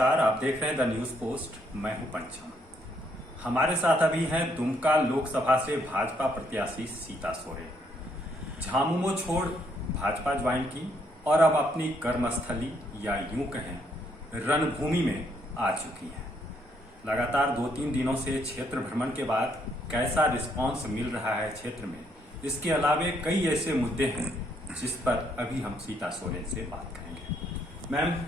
नमस्कार, आप देख रहे हैं द न्यूज पोस्ट। मैं हूं पंचम। हमारे साथ अभी हैं दुमका लोकसभा से भाजपा प्रत्याशी सीता सोरेन। झामुमो छोड़ भाजपा ज्वाइन की और अब अपनी कर्मस्थली या यूं कहें रणभूमि में आ चुकी हैं। लगातार 2-3 दिनों से क्षेत्र भ्रमण के बाद कैसा रिस्पांस मिल रहा है क्षेत्र में, इसके अलावे कई ऐसे मुद्दे हैं जिस पर अभी हम सीता सोरेन से बात करेंगे। मैम,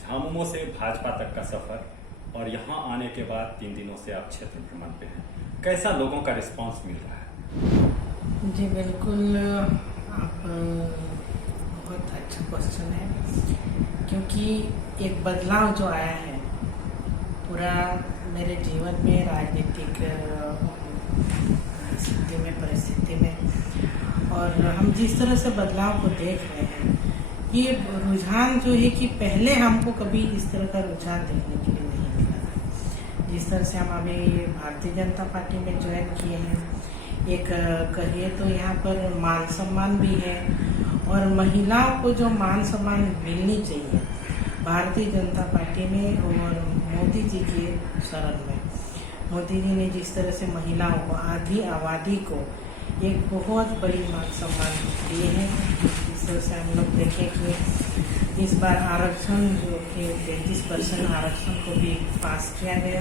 झामुमो से भाजपा तक का सफर और यहाँ आने के बाद 3 दिनों से आप क्षेत्र भ्रमण पे हैं, कैसा लोगों का रिस्पांस मिल रहा है? जी बिल्कुल, आप बहुत अच्छा क्वेश्चन है, क्योंकि एक बदलाव जो आया है पूरा मेरे जीवन में, राजनीतिक स्थिति में, परिस्थिति में, और हम जिस तरह से बदलाव को देख रहे हैं, ये रुझान जो है कि पहले हमको कभी इस तरह का रुझान देखने के लिए नहीं मिला था। जिस तरह से हम अभी भारतीय जनता पार्टी में ज्वाइन किए हैं, एक कहिए तो यहाँ पर मान सम्मान भी है, और महिलाओं को जो मान सम्मान मिलनी चाहिए भारतीय जनता पार्टी में और मोदी जी के शरण में, मोदी जी ने जिस तरह से महिलाओं को, आधी आबादी को एक बहुत बड़ी मान सम्मान दिए हैं। इस तरह से हम लोग देखें कि इस बार आरक्षण जो कि 33% आरक्षण को भी पास किया गया,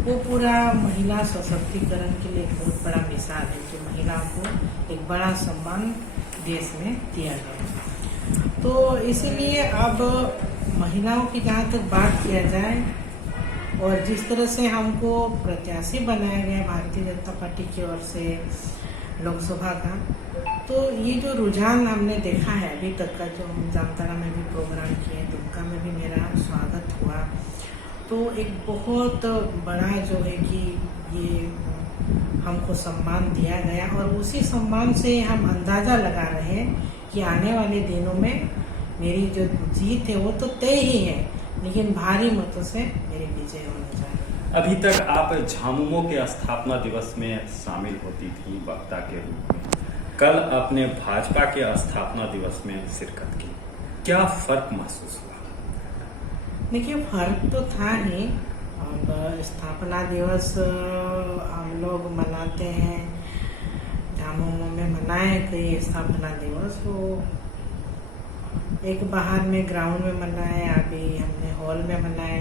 वो पूरा महिला सशक्तिकरण के लिए बहुत बड़ा मिसाल है कि महिलाओं को एक बड़ा सम्मान देश में दिया गया। तो इसीलिए अब महिलाओं की जहाँ तक बात किया जाए और जिस तरह से हमको प्रत्याशी बनाया गया भारतीय जनता पार्टी की ओर से लोकसभा का, तो ये जो रुझान हमने देखा है अभी तक का, जो हम जामताड़ा में भी प्रोग्राम किए, दुमका में भी मेरा स्वागत हुआ, तो एक बहुत बड़ा जो है कि ये हमको सम्मान दिया गया, और उसी सम्मान से हम अंदाज़ा लगा रहे हैं कि आने वाले दिनों में मेरी जो जीत है वो तो तय ही है, लेकिन भारी मतों से मेरी विजय होने जा रही है। अभी तक आप झामुमो के स्थापना दिवस में शामिल होती थी वक्ता के रूप में, कल आपने भाजपा के स्थापना दिवस में शिरकत की, क्या फर्क महसूस हुआ? देखिए, फर्क तो था ही। अब स्थापना दिवस हम लोग मनाते हैं, झामुमो में मनाए कई स्थापना दिवस, वो एक बाहर में ग्राउंड में मनाए, अभी हमने हॉल में मनाए,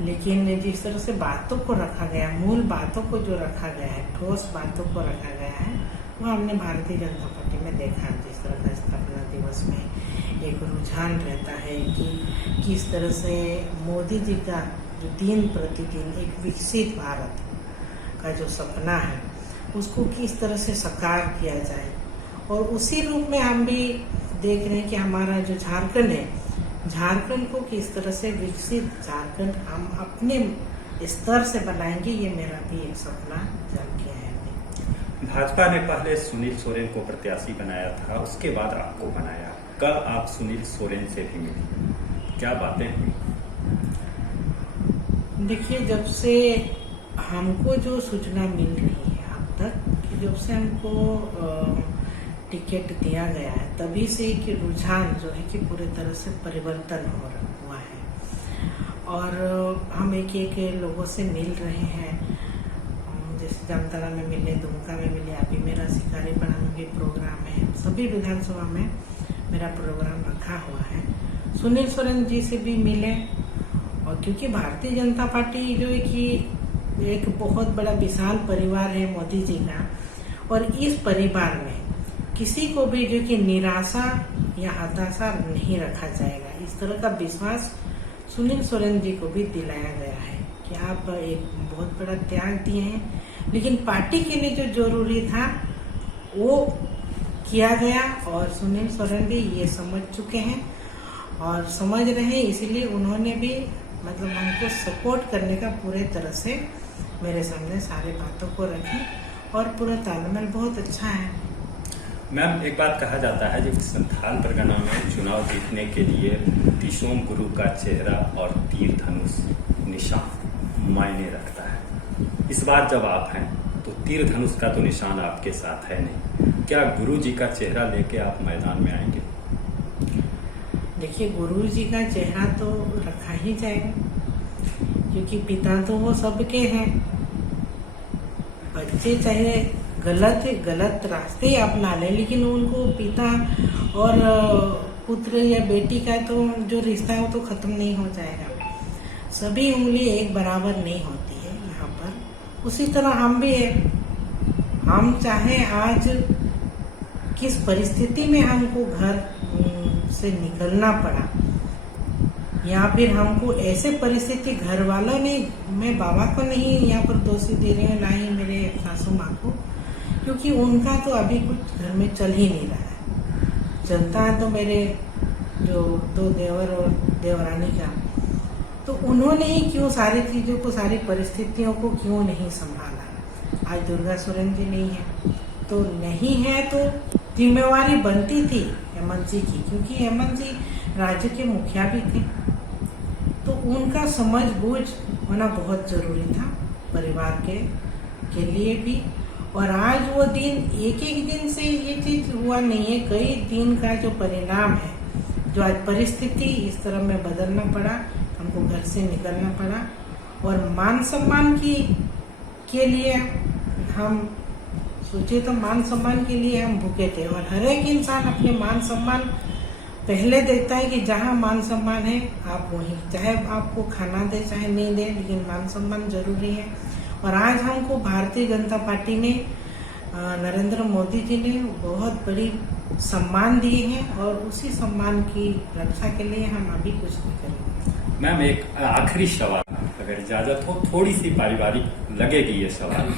लेकिन जिस तरह से बातों को रखा गया, मूल बातों को जो रखा गया है, ठोस बातों को रखा गया है, वो हमने भारतीय जनता पार्टी में देखा। जिस तरह का स्थापना दिवस में एक रुझान रहता है कि किस तरह से मोदी जी का जो दिन प्रतिदिन एक विकसित भारत का जो सपना है, उसको किस तरह से साकार किया जाए, और उसी रूप में हम भी देख रहे हैं कि हमारा जो झारखंड है, झारखंड को किस तरह से विकसित झारखंड हम अपने स्तर से बनाएंगे, ये मेरा भी एक सपना जम गया है। भाजपा ने पहले सुनील सोरेन को प्रत्याशी बनाया था, उसके बाद आपको बनाया। कल आप सुनील सोरेन से भी मिली, क्या बातें हुई? देखिए, जब से हमको जो सूचना मिल रही है अब तक, कि जब से हमको टिकट दिया गया है, तभी से कि रुझान जो है कि पूरे तरह से परिवर्तन हुआ है, और हम एक एक लोगों से मिल रहे हैं। जैसे जामताड़ा में मिले, दुमका में मिले, अभी मेरा शिकारीपाड़ा में भी प्रोग्राम है, सभी विधानसभा में मेरा प्रोग्राम रखा हुआ है। सुनील सोरेन जी से भी मिले, और क्योंकि भारतीय जनता पार्टी जो है कि एक बहुत बड़ा विशाल परिवार है मोदी जी का, और इस परिवार में किसी को भी जो कि निराशा या हताशा नहीं रखा जाएगा, इस तरह का विश्वास सुनील सोरेन जी को भी दिलाया गया है कि आप एक बहुत बड़ा त्याग दिए हैं, लेकिन पार्टी के लिए जो जरूरी था वो किया गया, और सुनील सोरेन भी ये समझ चुके हैं और समझ रहे हैं, इसीलिए उन्होंने भी मतलब हमको सपोर्ट करने का पूरे तरह से मेरे सामने सारे बातों को रखी, और पूरा तालमेल बहुत अच्छा है। मैम, एक बात कहा जाता है जब संथाल परगना में चुनाव जीतने के लिए दिशोम गुरु का चेहरा और तीर धनुष निशान मायने रखता है। इस बार जब आप हैं तो तीर धनुष का तो निशान आपके साथ है नहीं, क्या गुरु जी का चेहरा लेके आप मैदान में आएंगे? देखिए, गुरु जी का चेहरा तो रखा ही जाएगा, क्योंकि पिता तो वो सबके हैं। बच्चे चाहे गलत रास्ते ही अपना ले, लेकिन उनको पिता और पुत्र या बेटी का तो जो रिश्ता है वो तो खत्म नहीं हो जाएगा। सभी उंगली एक बराबर नहीं होती है यहाँ पर। उसी तरह हम भी है। हम चाहे आज किस परिस्थिति में हमको घर से निकलना पड़ा, या फिर हमको ऐसे परिस्थिति घर वालों ने, मैं बाबा को नहीं यहाँ पर दोषी दे रही हूँ, ना ही मेरे सासू माँ को, क्योंकि उनका तो अभी कुछ घर में चल ही नहीं रहा है। चलता है तो मेरे जो 2 देवर और देवरानी का, तो उन्होंने ही क्यों सारी चीज़ों को, सारी परिस्थितियों को क्यों नहीं संभाला। आज दुर्गा सोरेन जी नहीं है, तो नहीं है तो जिम्मेवारी बनती थी हेमंत जी की, क्योंकि हेमंत जी राज्य के मुखिया भी थे, तो उनका समझ बूझ होना बहुत जरूरी था परिवार के लिए भी। और आज वो दिन, एक दिन से ये चीज हुआ नहीं है, कई दिन का जो परिणाम है, जो आज परिस्थिति इस तरह में बदलना पड़ा, हमको घर से निकलना पड़ा। और मान सम्मान के लिए हम सोचे तो मान सम्मान के लिए हम भूखे थे। और हर एक इंसान अपने मान सम्मान पहले देखता है कि जहाँ मान सम्मान है आप वहीं, चाहे आपको खाना दे चाहे नहीं दे, लेकिन मान सम्मान जरूरी है। और आज हमको भारतीय जनता पार्टी ने, नरेंद्र मोदी जी ने बहुत बड़ी सम्मान दिए हैं, और उसी सम्मान की रक्षा के लिए हम अभी कुछ नहीं करेंगे। मैम, एक आखिरी सवाल, अगर इजाजत हो, थोड़ी सी पारिवारिक लगेगी ये सवाल।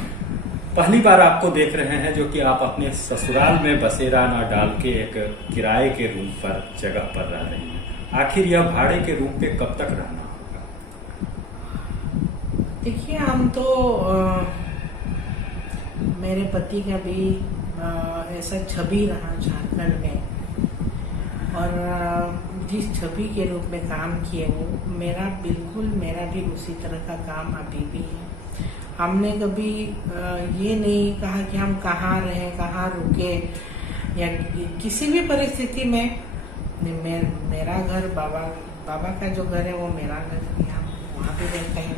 पहली बार आपको देख रहे हैं जो कि आप अपने ससुराल में बसेरा न डाल के एक किराए के रूम पर जगह पर रह रही हैं। आखिर यह भाड़े के रूम पे कब तक रहना होगा? देखिए, हम तो मेरे पति का भी ऐसा छवि रहा झारखंड में, और जिस छवि के रूप में काम किए वो मेरा भी उसी तरह का काम अभी भी है। हमने कभी ये नहीं कहा कि हम कहाँ रहें, कहाँ रुके, या किसी भी परिस्थिति में मेरा घर, बाबा का जो घर है वो मेरा घर है, हम वहाँ भी रहते हैं।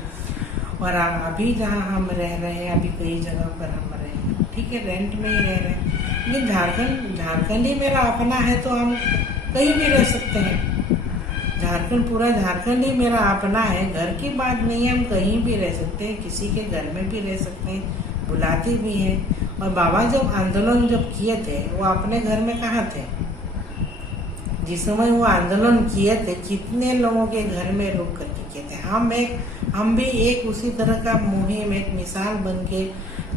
और अभी जहाँ हम रह रहे हैं, अभी कई जगह पर हम रहे हैं, ठीक है, रेंट में ही रह रहे हैं, लेकिन झारखंड ही मेरा अपना है, तो हम कहीं भी रह सकते हैं। पूरा झारखंड ही मेरा अपना है, घर की बात नहीं है, हम कहीं भी रह सकते हैं, किसी के घर में भी रह सकते हैं, बुलाते भी हैं। और बाबा जब आंदोलन किए थे, वो अपने घर में कहाँ थे? जिस समय वो आंदोलन किए थे, कितने लोगों के घर में रुक करके किए थे। हम भी एक उसी तरह का मुहिम, एक मिसाल बन के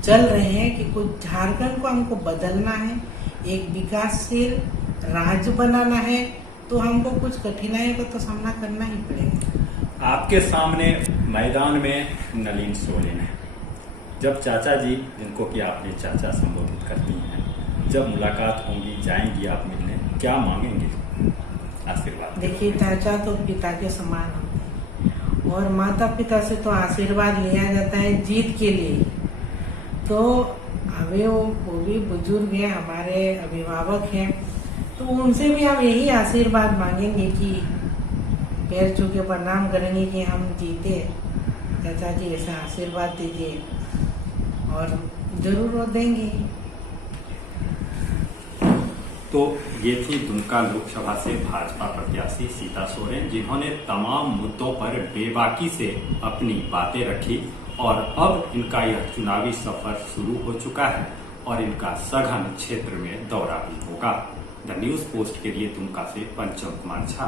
चल रहे हैं कि कुछ झारखंड को हमको बदलना है, एक विकासशील राज्य बनाना है, तो हमको कुछ कठिनाइयों का तो सामना करना ही पड़ेगा। आपके सामने मैदान में नलिन सोरेन है। जब चाचा जी, जिनको कि आपने चाचा संबोधित करती हैं, जब मुलाकात होंगी, जाएंगी आप मिलने, क्या मांगेंगे आशीर्वाद? देखिए, चाचा तो पिता के समान होते हैं, और माता पिता से तो आशीर्वाद लिया जाता है जीत के लिए। तो अभी वो भी बुजुर्ग हैं, हमारे अभिभावक हैं, तो उनसे भी हम यही आशीर्वाद मांगेंगे कि पैर छू के प्रणाम करेंगे कि हम जीते। चाचा जी ऐसा आशीर्वाद दीजिए, और जरूर वो देंगे। तो ये थी दुमका लोकसभा से भाजपा प्रत्याशी सीता सोरेन, जिन्होंने तमाम मुद्दों पर बेबाकी से अपनी बातें रखी, और अब इनका यह चुनावी सफर शुरू हो चुका है, और इनका सघन क्षेत्र में दौरा भी होगा। द न्यूज पोस्ट के लिए दुमका से पंचम कुमार झा।